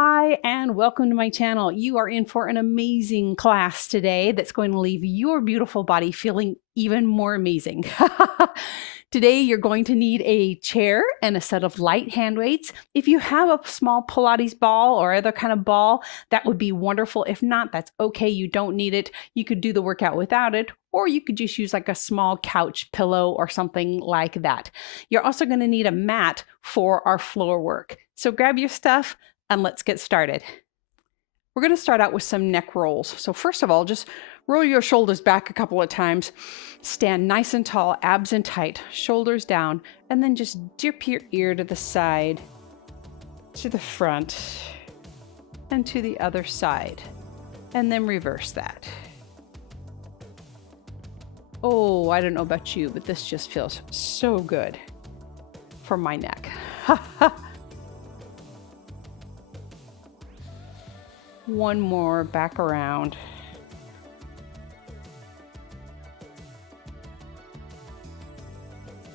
Hi, and welcome to my channel. You are in for an amazing class today that's going to leave your beautiful body feeling even more amazing. Today, you're going to need a chair and a set of light hand weights. If you have a small Pilates ball or other kind of ball, that would be wonderful. If not, that's okay. You don't need it. You could do the workout without it, or you could just use like a small couch pillow or something like that. You're also going to need a mat for our floor work. So grab your stuff and let's get started. We're going to start out with some neck rolls. So first of all, just roll your shoulders back a couple of times. Stand nice and tall, abs in tight, shoulders down, and then just dip your ear to the side, to the front, and to the other side. And then reverse that. Oh, I don't know about you, but this just feels so good for my neck. One more back around.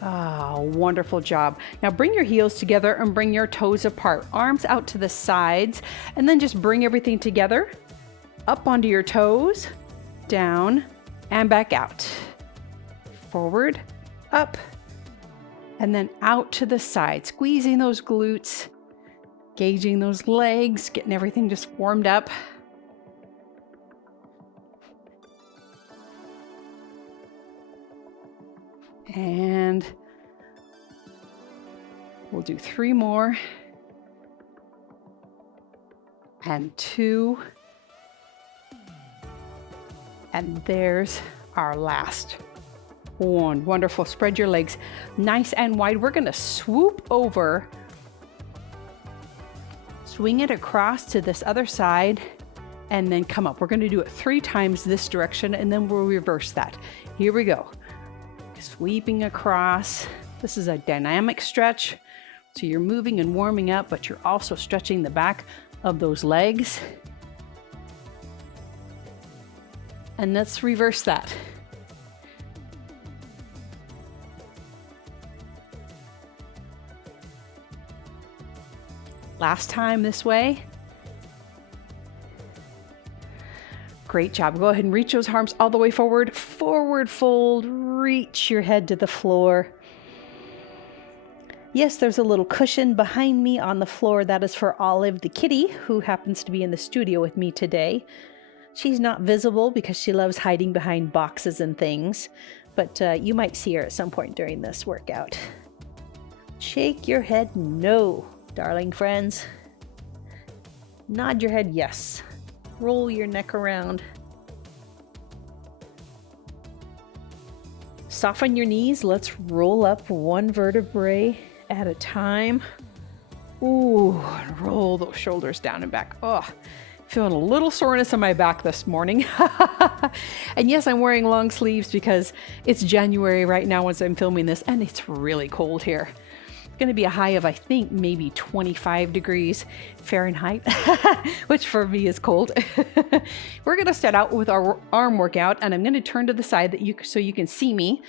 Ah, wonderful job. Now bring your heels together and bring your toes apart. Arms out to the sides, and then just bring everything together. Up onto your toes, down, and back out. Forward, up, and then out to the side. Squeezing those glutes. Gauging those legs, getting everything just warmed up. And we'll do 3 more. And 2. And there's our last one. Wonderful. Spread your legs nice and wide. We're going to swoop over. Swing it across to this other side and then come up. We're going to do it 3 times this direction and then we'll reverse that. Here we go. Sweeping across. This is a dynamic stretch. So you're moving and warming up, but you're also stretching the back of those legs. And let's reverse that. Last time this way. Great job. Go ahead and reach those arms all the way forward. Forward fold. Reach your head to the floor. Yes, there's a little cushion behind me on the floor. That is for Olive, the kitty, who happens to be in the studio with me today. She's not visible because she loves hiding behind boxes and things, but you might see her at some point during this workout. Shake your head no. Darling friends, nod your head yes. Roll your neck around. Soften your knees. Let's roll up 1 vertebrae at a time. Ooh, and roll those shoulders down and back. Oh, feeling a little soreness in my back this morning. And yes, I'm wearing long sleeves because it's January right now as I'm filming this, and it's really cold here. Going to be a high of, I think, maybe 25 degrees Fahrenheit, which for me is cold. We're going to start out with our arm workout, and I'm going to turn to the side so you can see me.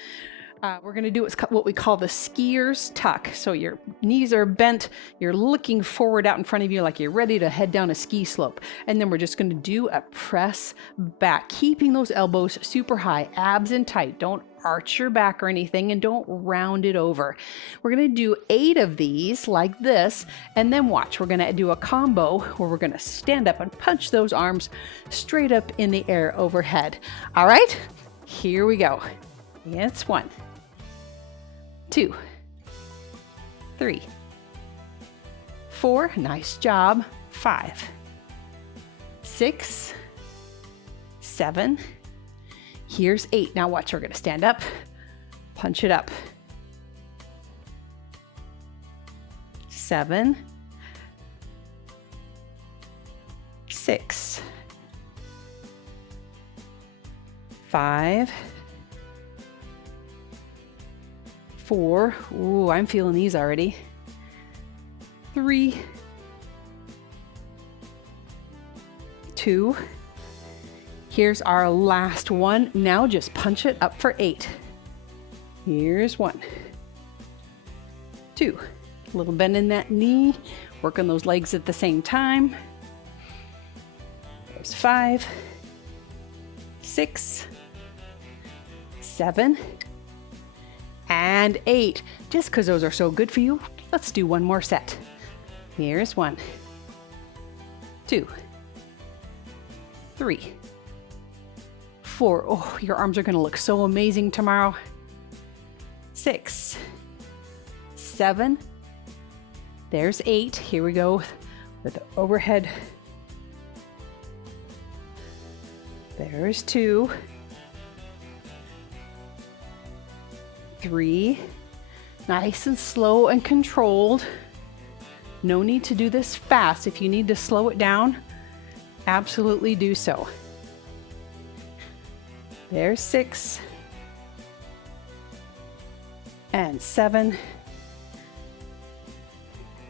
We're going to do what we call the skier's tuck. So your knees are bent, you're looking forward out in front of you like you're ready to head down a ski slope. And then we're just going to do a press back, keeping those elbows super high, abs in tight. Don't arch your back or anything, and don't round it over. We're going to do 8 of these like this, and then watch. We're going to do a combo where we're going to stand up and punch those arms straight up in the air overhead. All right, here we go. It's 1, 2, 3, 4, nice job, 5, 6, 7, here's 8. Now watch, we're going to stand up, punch it up. 7, 6, 5, 4, ooh, I'm feeling these already. 3, 2, here's our last one. Now just punch it up for 8. Here's 1, 2, A little bend in that knee, working those legs at the same time. There's 5, 6, 7, and 8. Just because those are so good for you, let's do one more set. Here's 1, 2, 3, 4. Oh, your arms are going to look so amazing tomorrow. 6, 7. There's 8. Here we go with the overhead. There's 2, 3. Nice and slow and controlled. No need to do this fast. If you need to slow it down, absolutely do so. There's 6 and 7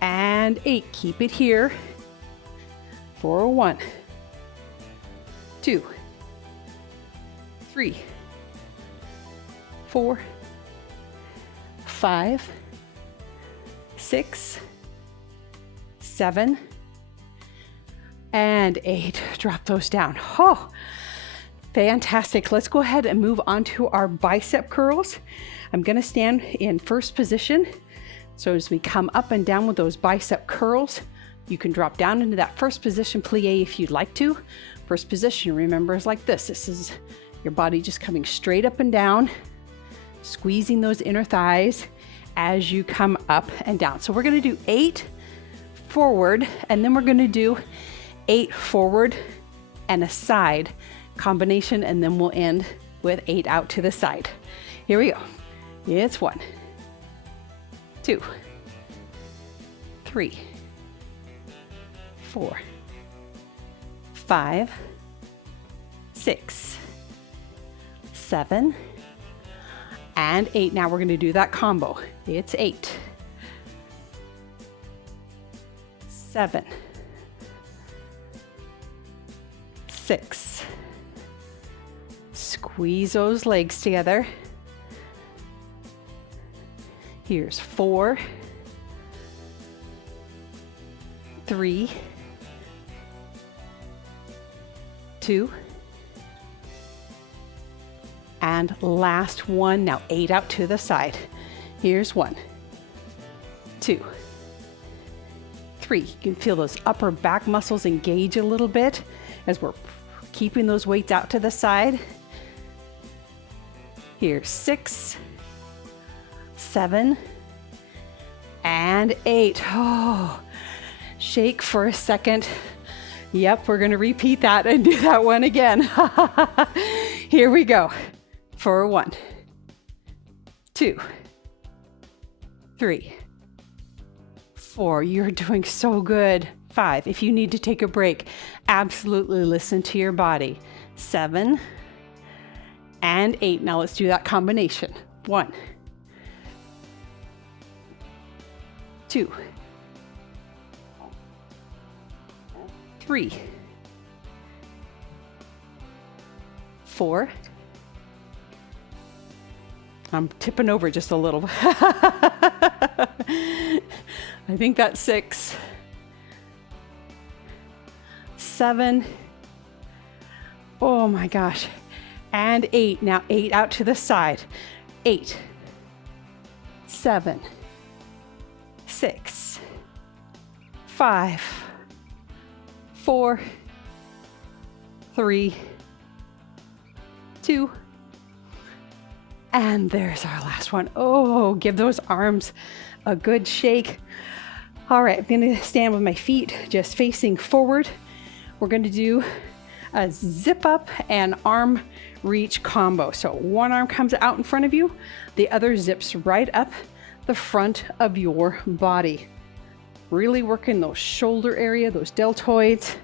and 8. Keep it here for 1, 2, 3, 4, 5, 6, 7, and 8. Drop those down. Oh, fantastic. Let's go ahead and move on to our bicep curls. I'm going to stand in first position. So as we come up and down with those bicep curls, you can drop down into that first position plié if you'd like to. First position, remember, is like this. This is your body just coming straight up and down, squeezing those inner thighs as you come up and down. So we're going to do 8 forward, and then we're going to do 8 forward and a side combination, and then we'll end with 8 out to the side. Here we go. It's 1, 2, 3, 4, 5, 6, 7, and 8. Now we're going to do that combo. It's 8, 7, 6. Squeeze those legs together. Here's 4, 3, 2, and last one. Now 8 out to the side. Here's 1, 2, 3. You can feel those upper back muscles engage a little bit as we're keeping those weights out to the side. Here's 6, 7, and 8. Oh, shake for a second. Yep, we're going to repeat that and do that one again. Here we go. For 1, 2, 3, 4. You're doing so good. 5. If you need to take a break, absolutely listen to your body. 7 and 8. Now let's do that combination. 1, 2, 3, 4. I'm tipping over just a little. I think that's 6, 7. Oh my gosh. And 8. Now 8 out to the side. 8, 7, 6, 5, 4, 3, 2, and there's our last one. Oh, give those arms a good shake. All right, I'm gonna stand with my feet just facing forward. We're gonna do a zip up and arm reach combo. So one arm comes out in front of you, the other zips right up the front of your body. Really working those shoulder area, those deltoids,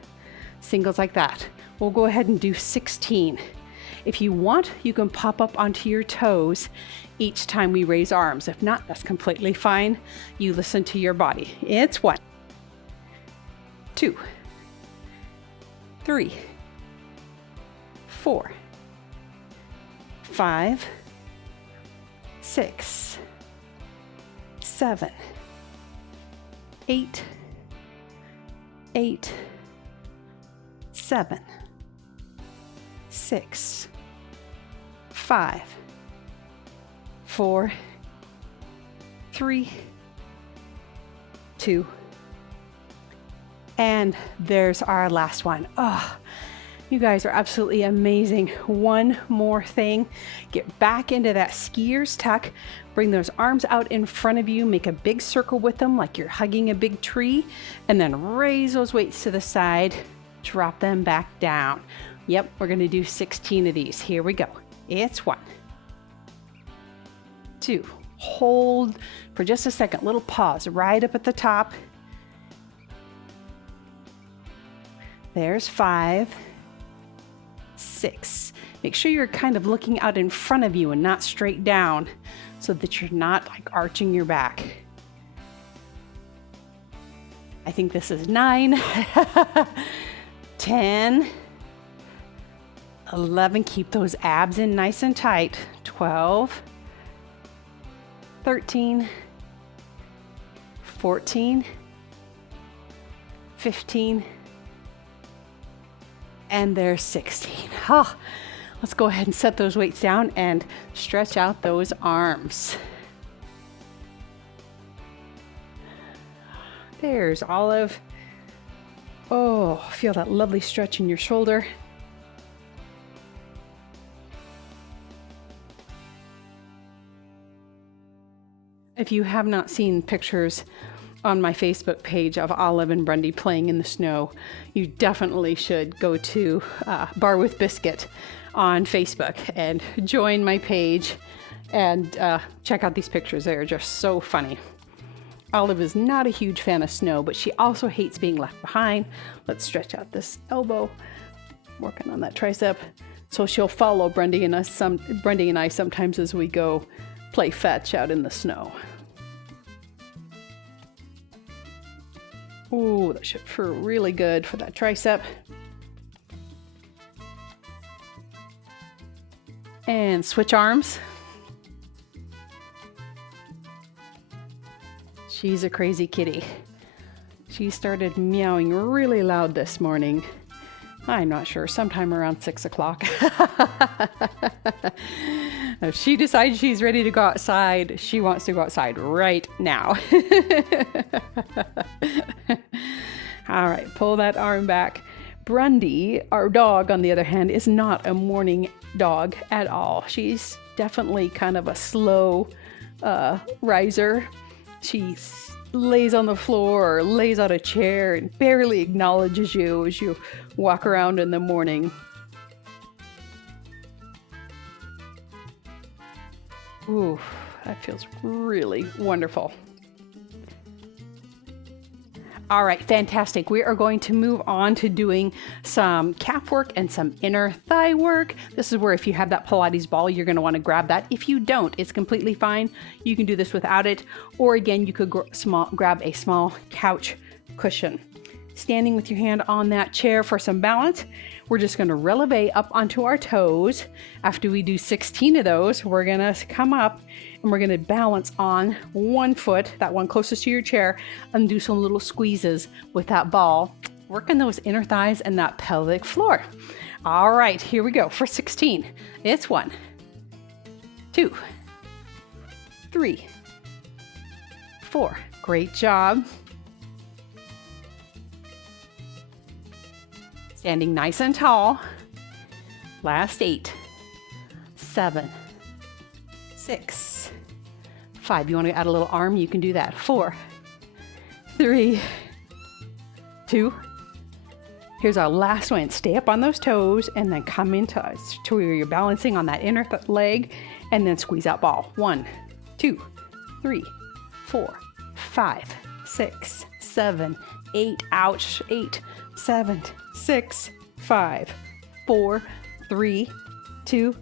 singles like that. We'll go ahead and do 16. If you want, you can pop up onto your toes each time we raise arms. If not, that's completely fine. You listen to your body. It's 1, 2, 3, 4, 5, 6, 7, 8, 8, 7, 6, 5, 4, 3, 2, and there's our last one. Oh, you guys are absolutely amazing. One more thing. Get back into that skier's tuck. Bring those arms out in front of you. Make a big circle with them like you're hugging a big tree. And then raise those weights to the side. Drop them back down. Yep, we're going to do 16 of these. Here we go. It's 1, 2. Hold for just a second. Little pause right up at the top. There's 5, 6. Make sure you're kind of looking out in front of you and not straight down so that you're not like arching your back. I think this is 9, 10, 11. Keep those abs in nice and tight. 12, 13, 14, 15, and there's 16. Oh, let's go ahead and set those weights down and stretch out those arms. There's Olive. Oh, feel that lovely stretch in your shoulder. If you have not seen pictures on my Facebook page of Olive and Brundy playing in the snow, you definitely should go to Barre with Biscuit on Facebook and join my page and check out these pictures. They're just so funny. Olive is not a huge fan of snow, but she also hates being left behind. Let's stretch out this elbow, working on that tricep. So she'll follow Brundy and I sometimes as we go play fetch out in the snow. Ooh, that should feel really good for that tricep. And switch arms. She's a crazy kitty. She started meowing really loud this morning. I'm not sure, sometime around 6 o'clock. If she decides she's ready to go outside, she wants to go outside right now. All right, pull that arm back. Brundy, our dog, on the other hand, is not a morning dog at all. She's definitely kind of a slow riser. She lays on the floor or lays on a chair and barely acknowledges you as you walk around in the morning. Ooh, that feels really wonderful. All right, fantastic. We are going to move on to doing some calf work and some inner thigh work. This is where if you have that Pilates ball, you're gonna wanna grab that. If you don't, it's completely fine. You can do this without it. Or again, you could grab a small couch cushion. Standing with your hand on that chair for some balance, we're just gonna releve up onto our toes. After we do 16 of those, we're gonna come up and we're gonna balance on one foot, that one closest to your chair, and do some little squeezes with that ball, working those inner thighs and that pelvic floor. All right, here we go for 16. It's 1, 2, 3, 4. Great job. Standing nice and tall. Last 8, 7, 6, 5. You want to add a little arm? You can do that. 4, 3, 2. Here's our last one. Stay up on those toes and then come into to where you're balancing on that inner leg and then squeeze out ball. 1, 2, 3, 4, 5, 6, 7, 8. Ouch. 8, 7, 6, 5, 4, 3, 2,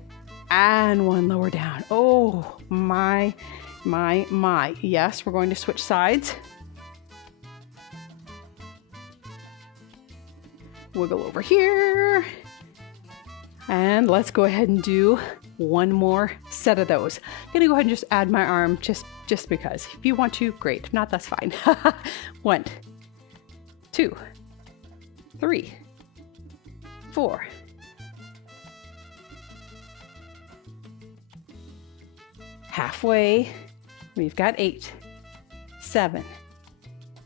and 1. Lower down. Oh, my. Yes, we're going to switch sides. Wiggle over here. And let's go ahead and do one more set of those. I'm gonna go ahead and just add my arm just just because. If you want to, great. If not, that's fine. 1, 2, 3, 4. Halfway, we've got 8, 7,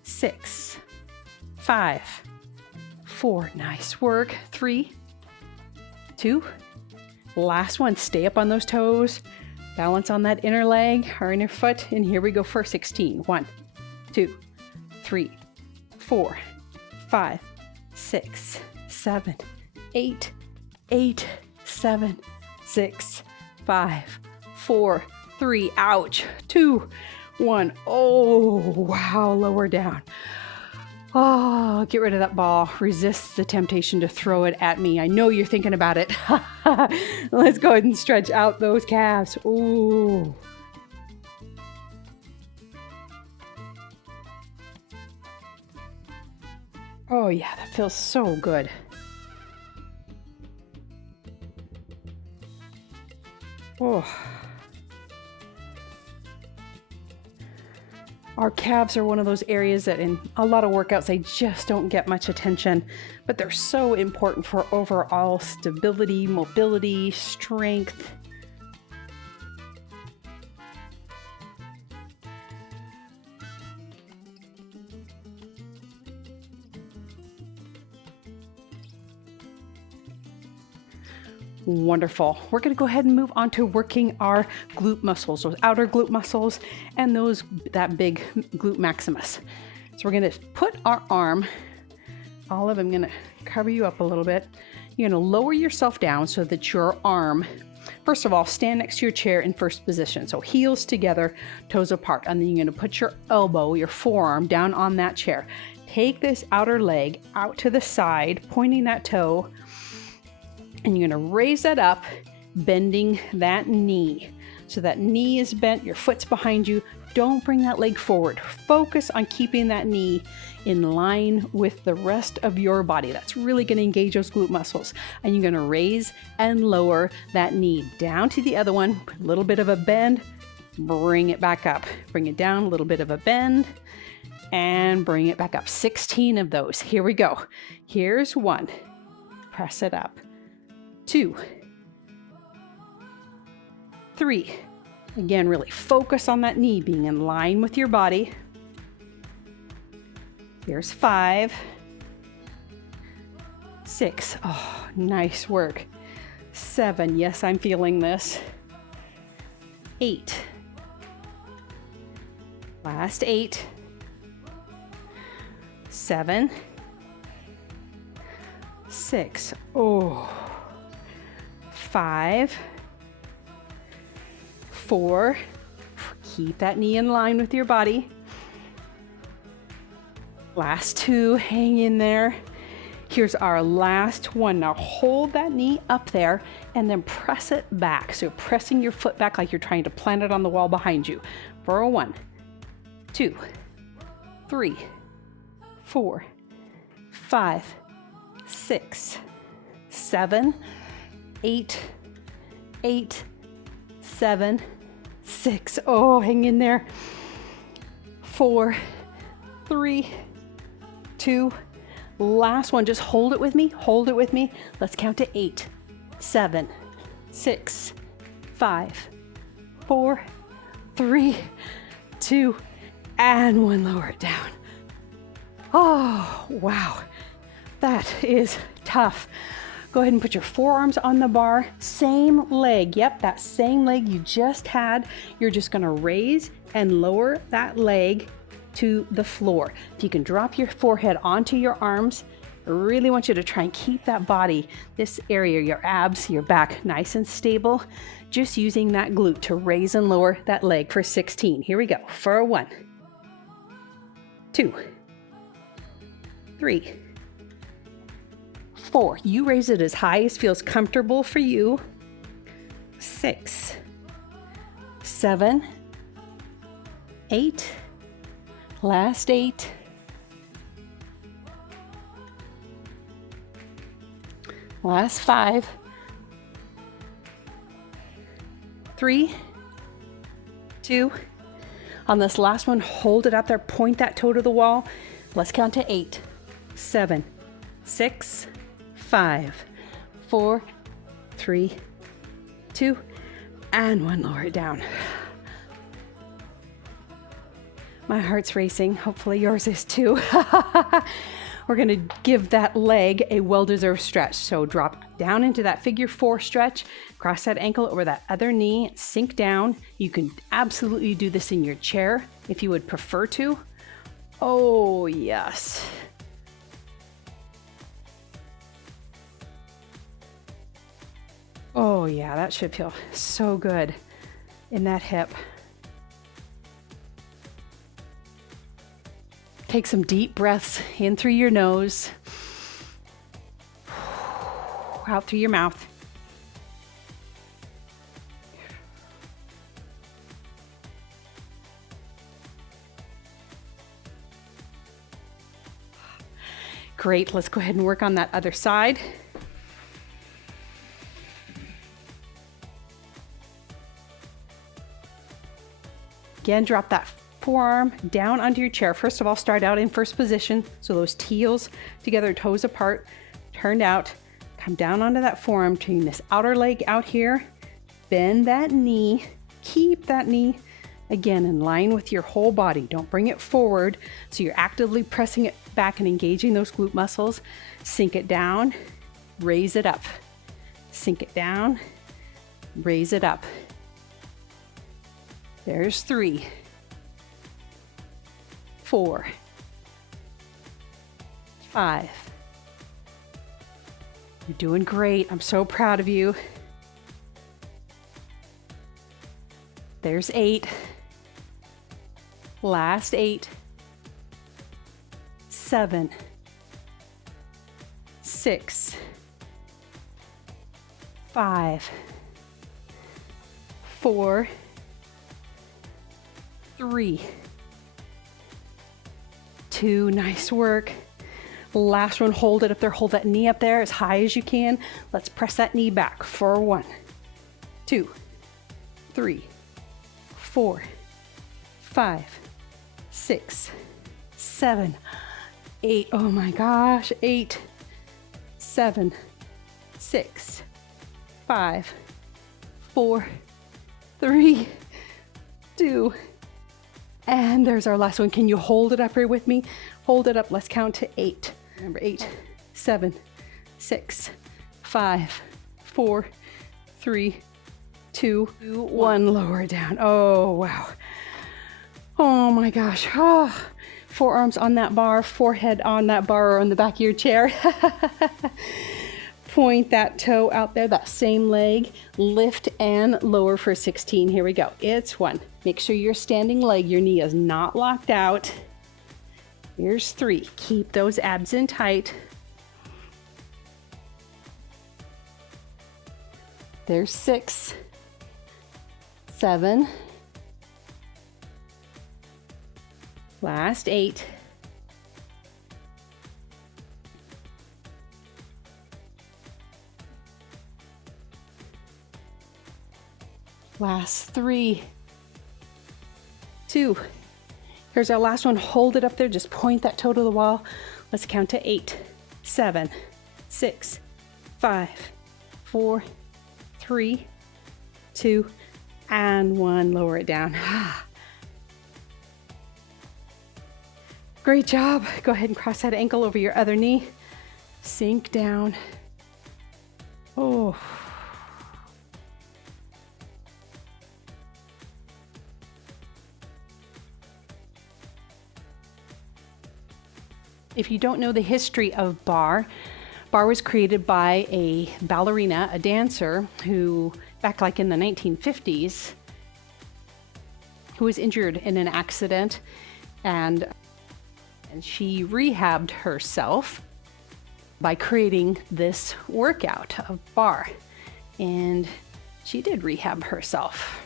6, 5, 4. Nice work. 3, 2. Last one. Stay up on those toes. Balance on that inner leg or inner foot. And here we go for 16. 1, 2, 3, 4, 5, 6, 7, 8, 8, 7, 6, 5, 4, 3. Ouch. 2, 1. Oh, wow. Lower down. Oh, get rid of that ball. Resist the temptation to throw it at me. I know you're thinking about it. Let's go ahead and stretch out those calves. Ooh. Oh yeah, that feels so good. Oh. Our calves are one of those areas that in a lot of workouts, they just don't get much attention, but they're so important for overall stability, mobility, strength. Wonderful. We're going to go ahead and move on to working our glute muscles, those outer glute muscles and that big glute maximus. So we're going to put our arm, Olive, I'm going to cover you up a little bit. You're going to lower yourself down so that your arm, first of all, stand next to your chair in first position. So heels together, toes apart. And then you're going to put your elbow, your forearm down on that chair. Take this outer leg out to the side, pointing that toe. And you're going to raise that up, bending that knee. So that knee is bent, your foot's behind you. Don't bring that leg forward. Focus on keeping that knee in line with the rest of your body. That's really going to engage those glute muscles. And you're going to raise and lower that knee down to the other one. A little bit of a bend, bring it back up. Bring it down, a little bit of a bend, and bring it back up. 16 of those. Here we go. Here's 1. Press it up. 2, 3. Again, really focus on that knee being in line with your body. Here's 5, 6. Oh, nice work. 7. Yes, I'm feeling this. 8. Last 8. 7, 6. Oh. 5, 4, keep that knee in line with your body. Last 2, hang in there. Here's our last 1. Now hold that knee up there and then press it back. So you're pressing your foot back like you're trying to plant it on the wall behind you. For a 1, 2, 3, 4, 5, 6, 7, 8, 8, 7, 6. Oh, hang in there. 4, 3, 2. Last one. Just hold it with me. Hold it with me. Let's count to 8, 7, 6, 5, 4, 3, 2, and 1. Lower it down. Oh, wow. That is tough. Go ahead and put your forearms on the bar. Same leg. Yep, that same leg you just had. You're just going to raise and lower that leg to the floor. If you can drop your forehead onto your arms, I really want you to try and keep that body, this area, your abs, your back, nice and stable. Just using that glute to raise and lower that leg for 16. Here we go. For a 1, 2, 3, 4. You raise it as high as feels comfortable for you. 6, 7, 8. Last 8. Last 5. 3, 2. On this last one, hold it up there, point that toe to the wall. Let's count to 8, 7, 6, 5, 4, 3, 2, and 1. Lower it down. My heart's racing. Hopefully yours is too. We're going to give that leg a well-deserved stretch. So drop down into that figure 4 stretch, cross that ankle over that other knee, sink down. You can absolutely do this in your chair if you would prefer to. Oh, yes. Oh, yeah, that should feel so good in that hip. Take some deep breaths in through your nose, out through your mouth. Great, let's go ahead and work on that other side. Again, drop that forearm down onto your chair. First of all, start out in first position. So those heels together, toes apart, turned out. Come down onto that forearm, turn this outer leg out here. Bend that knee. Keep that knee, again, in line with your whole body. Don't bring it forward. So you're actively pressing it back and engaging those glute muscles. Sink it down, raise it up. Sink it down, raise it up. There's 3, 4, 5. You're doing great. I'm so proud of you. There's 8. Last 8. 7, 6, 5, 4, 3, 2. Nice work. Last one, hold it up there. Hold that knee up there as high as you can. Let's press that knee back for 1, 2, 3, 4, 5, 6, 7, 8. Oh my gosh. 8, 7, 6, 5, 4, 3, 2. And there's our last one. Can you hold it up here with me? Hold it up. Let's count to 8. Remember, 8, 7, 6, 5, 4, 3, 2, 1. Lower down. Oh, wow. Oh my gosh. Oh, forearms on that bar, forehead on that bar or on the back of your chair. Point that toe out there, that same leg. Lift and lower for 16. Here we go. It's 1. Make sure your standing leg, your knee is not locked out. Here's 3. Keep those abs in tight. There's 6, 7. Last 8. Last 3, 2. Here's our last one. Hold it up there. Just point that toe to the wall. Let's count to 8, 7, 6, 5, 4, 3, 2, and 1. Lower it down. Great job. Go ahead and cross that ankle over your other knee. Sink down. Oh. If you don't know the history of barre, barre was created by a ballerina, a dancer, who back like in the 1950s, who was injured in an accident, and she rehabbed herself by creating this workout of barre. And she did rehab herself.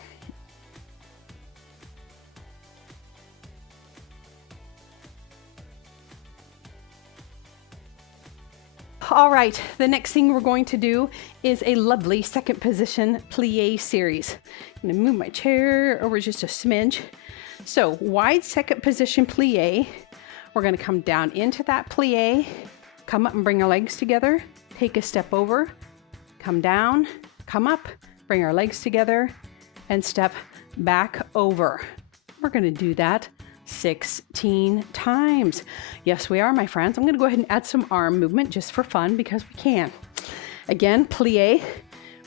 All right, the next thing we're going to do is a lovely second position plie series. I'm gonna move my chair over just a smidge So wide second position plie. We're going to come down into that plie, come up and bring our legs together, take a step over, come down, come up, bring our legs together, and step back over. We're going to do that 16 times. Yes, we are, my friends. I'm going to go ahead and add some arm movement just for fun because we can. Again, plie.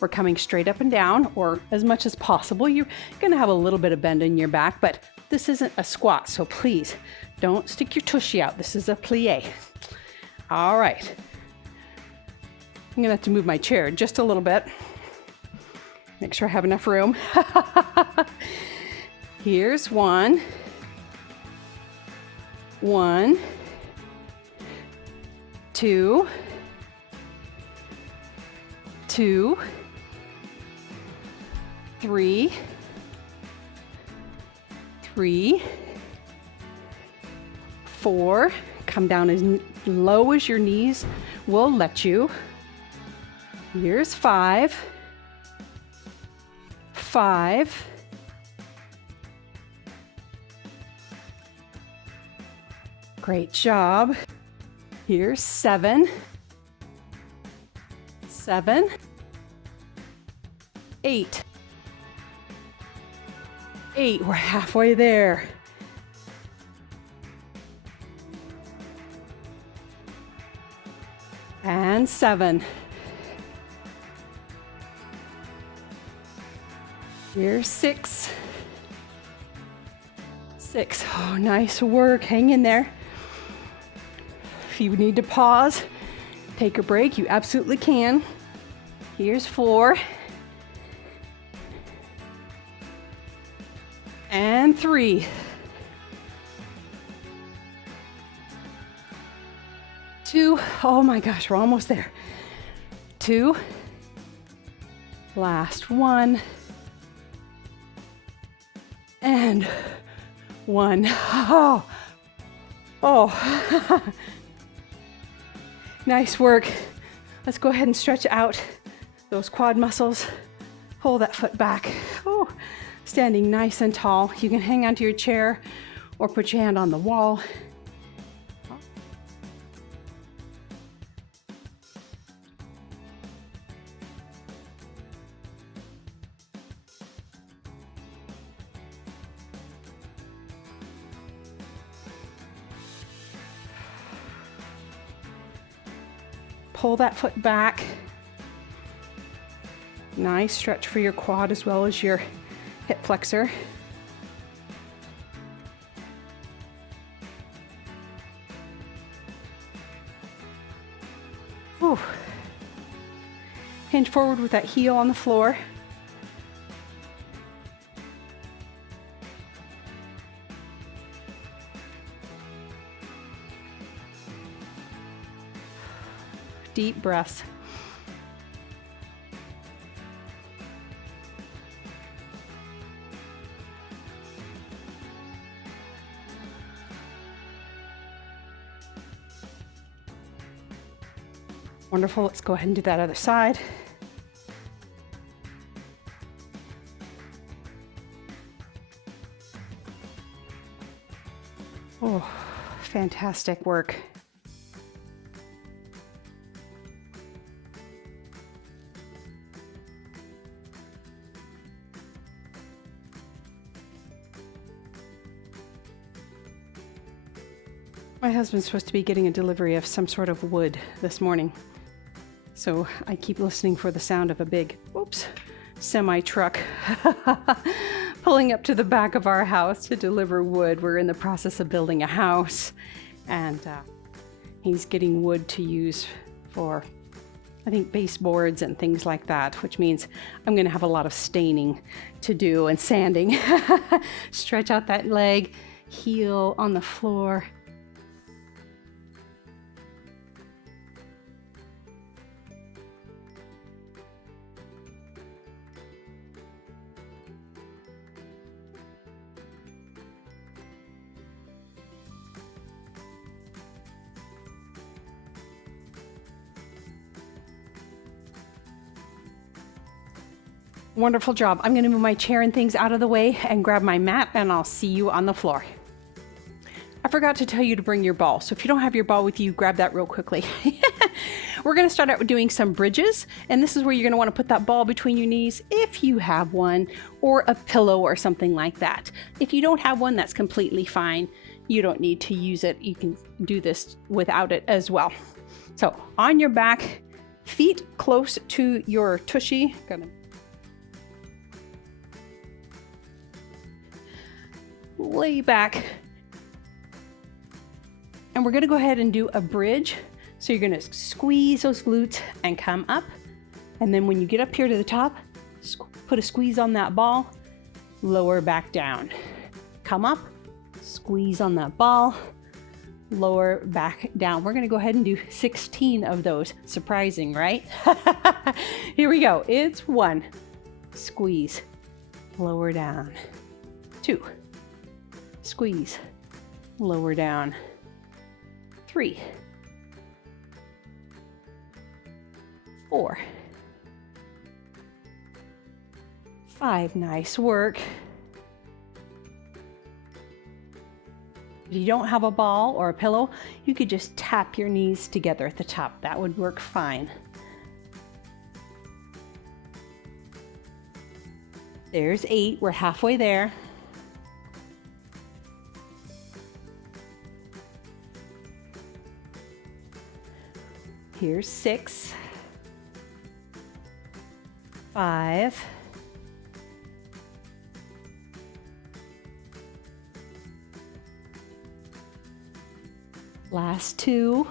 We're coming straight up and down, or as much as possible. You're going to have a little bit of bend in your back, but this isn't a squat, so please don't stick your tushy out. This is a plie. All right. I'm going to have to move my chair just a little bit. Make sure I have enough room. Here's one. 1, 2, 2, 3, 3, 4. Come down as low as your knees will let you. Here's 5, 5. Great job. Here's 7, 7, 8. 8, we're halfway there. And 7. Here's 6. 6. Oh, nice work. Hang in there. If you need to pause, take a break, you absolutely can. Here's 4. And 3. 2. Oh my gosh, we're almost there. 2. Last 1. And 1. Oh. Oh. Nice work. Let's go ahead and stretch out those quad muscles. Pull that foot back. Oh. Standing nice and tall. You can hang onto your chair or put your hand on the wall. Pull that foot back. Nice stretch for your quad as well as your hip flexor. Whew. Hinge forward with that heel on the floor. Deep breaths. Wonderful. Let's go ahead and do that other side. Oh, fantastic work. My husband's supposed to be getting a delivery of some sort of wood this morning. So I keep listening for the sound of a big, semi truck pulling up to the back of our house to deliver wood. We're in the process of building a house, and he's getting wood to use for, I think, baseboards and things like that, which means I'm going to have a lot of staining to do and sanding. Stretch out that leg, heel on the floor. Wonderful job. I'm going to move my chair and things out of the way and grab my mat, and I'll see you on the floor. I forgot to tell you to bring your ball. So if you don't have your ball with you, grab that real quickly. We're going to start out with doing some bridges. And this is where you're going to want to put that ball between your knees if you have one, or a pillow or something like that. If you don't have one, that's completely fine. You don't need to use it. You can do this without it as well. So on your back, feet close to your tushy. Gonna lay back. And we're going to go ahead and do a bridge. So you're going to squeeze those glutes and come up. And then when you get up here to the top, put a squeeze on that ball, lower back down. Come up, squeeze on that ball, lower back down. We're going to go ahead and do 16 of those. Surprising, right? Here we go. It's 1, squeeze, lower down. 2, squeeze, lower down. 3, 4, 5, nice work. If you don't have a ball or a pillow, you could just tap your knees together at the top. That would work fine. There's 8, we're halfway there. Here's 6, 5, 2.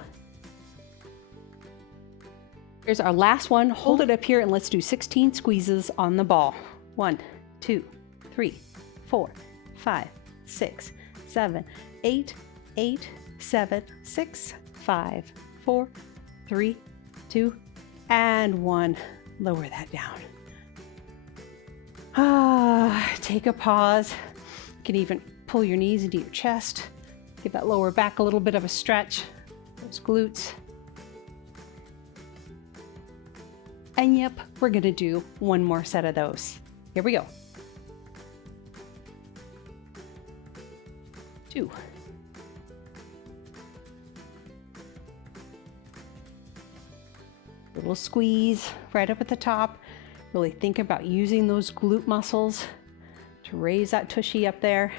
Here's our last one. Hold it up here and let's do 16 squeezes on the ball. 1, 2, 3, 4, 5, 6, 7, 8, 8, 7, 6, 5, 4, 3, 2, and 1. Lower that down. Take a pause. You can even pull your knees into your chest. Give that lower back a little bit of a stretch. Those glutes. And yep, we're going to do one more set of those. Here we go. 2. Little squeeze right up at the top. Really think about using those glute muscles to raise that tushy up there.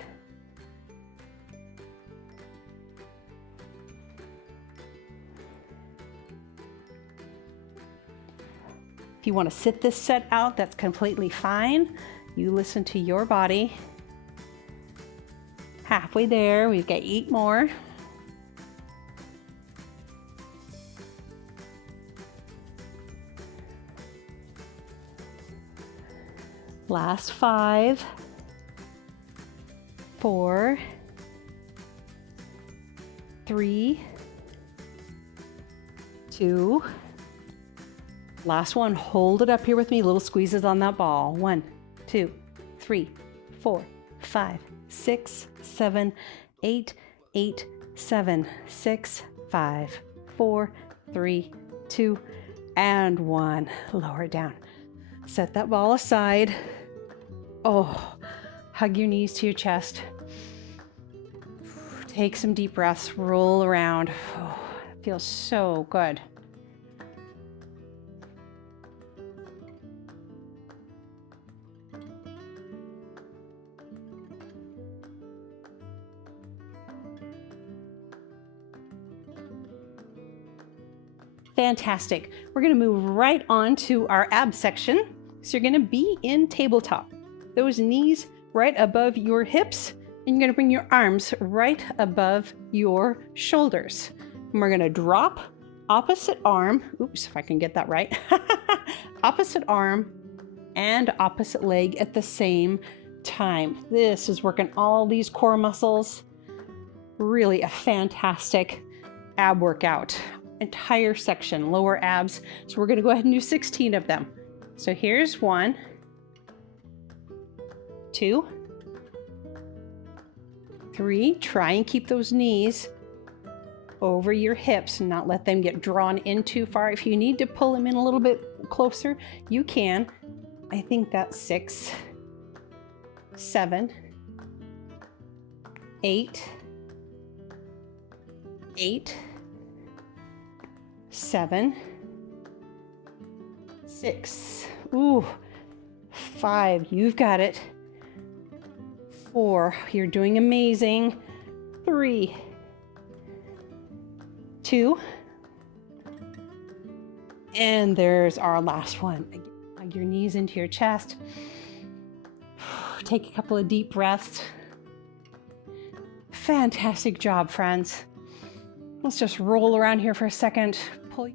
If you want to sit this set out, that's completely fine. You listen to your body. Halfway there, we've got 8 more. Last 5, 4, 3, 2. Last one, hold it up here with me. Little squeezes on that ball. 1, 2, 3, 4, 5, 6, 7, 8, 8, 7, 6, 5, 4, 3, 2, and 1. Lower it down. Set that ball aside. Oh, hug your knees to your chest. Take some deep breaths, roll around. Oh, it feels so good. Fantastic. We're going to move right on to our ab section. So you're going to be in tabletop. Those knees right above your hips, and you're going to bring your arms right above your shoulders. And we're going to drop opposite arm. Oops, if I can get that right. Opposite arm and opposite leg at the same time. This is working all these core muscles. Really a fantastic ab workout. Entire section, lower abs. So we're going to go ahead and do 16 of them. So here's 1, 2, 3. Try and keep those knees over your hips and not let them get drawn in too far. If you need to pull them in a little bit closer, you can. I think that's 6, 7, 8, 8, 7, 6. Ooh, 5. You've got it. 4. You're doing amazing. 3, 2, and there's our last one. Hug your knees into your chest. Take a couple of deep breaths. Fantastic job, friends. Let's just roll around here for a second. Pull.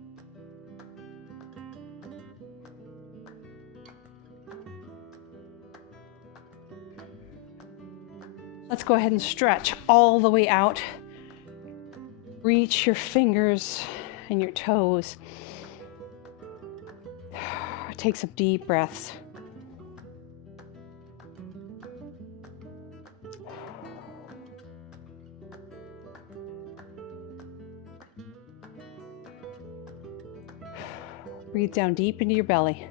Let's go ahead and stretch all the way out. Reach your fingers and your toes. Take some deep breaths. Breathe down deep into your belly.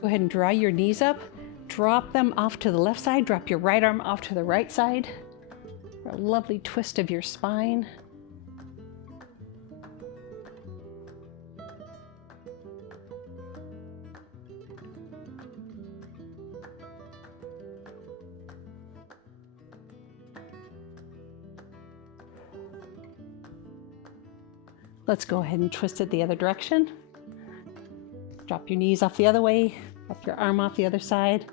Go ahead and draw your knees up. Drop them off to the left side. Drop your right arm off to the right side. A lovely twist of your spine. Let's go ahead and twist it the other direction. Drop your knees off the other way. Drop your arm off the other side.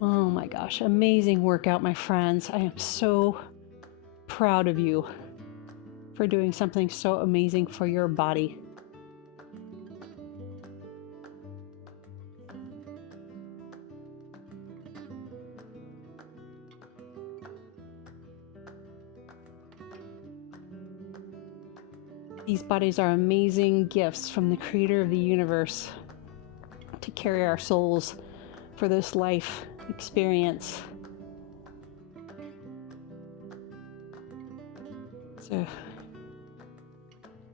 Oh my gosh, amazing workout, my friends. I am so proud of you for doing something so amazing for your body. These bodies are amazing gifts from the Creator of the universe to carry our souls for this life experience. It's a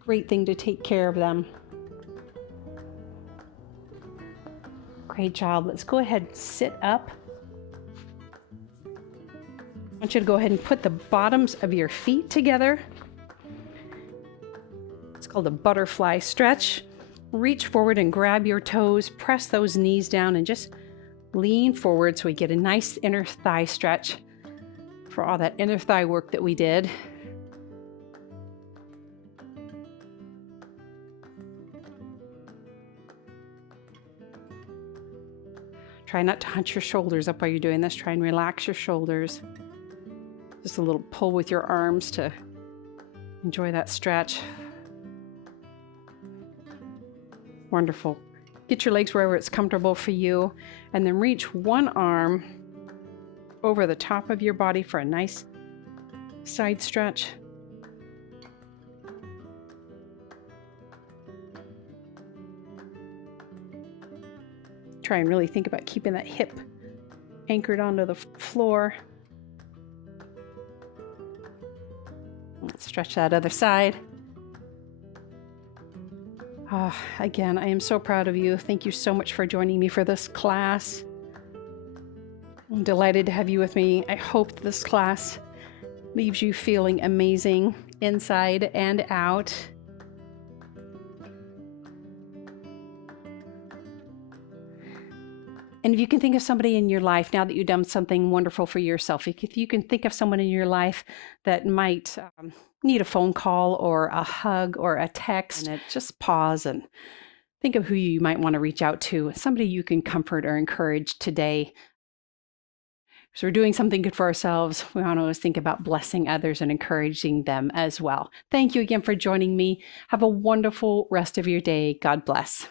great thing to take care of them. Great job. Let's go ahead and sit up. I want you to go ahead and put the bottoms of your feet together. It's called a butterfly stretch. Reach forward and grab your toes, press those knees down and just lean forward so we get a nice inner thigh stretch for all that inner thigh work that we did. Try not to hunch your shoulders up while you're doing this. Try and relax your shoulders. Just a little pull with your arms to enjoy that stretch. Wonderful. Get your legs wherever it's comfortable for you, and then reach one arm over the top of your body for a nice side stretch. Try and really think about keeping that hip anchored onto the floor. Let's stretch that other side. Again, I am so proud of you. Thank you so much for joining me for this class. I'm delighted to have you with me. I hope this class leaves you feeling amazing inside and out. And if you can think of somebody in your life now that you've done something wonderful for yourself, if you can think of someone in your life that might need a phone call or a hug or a text, and just pause and think of who you might want to reach out to, somebody you can comfort or encourage today. So we're doing something good for ourselves. We want to always think about blessing others and encouraging them as well. Thank you again for joining me. Have a wonderful rest of your day. God bless.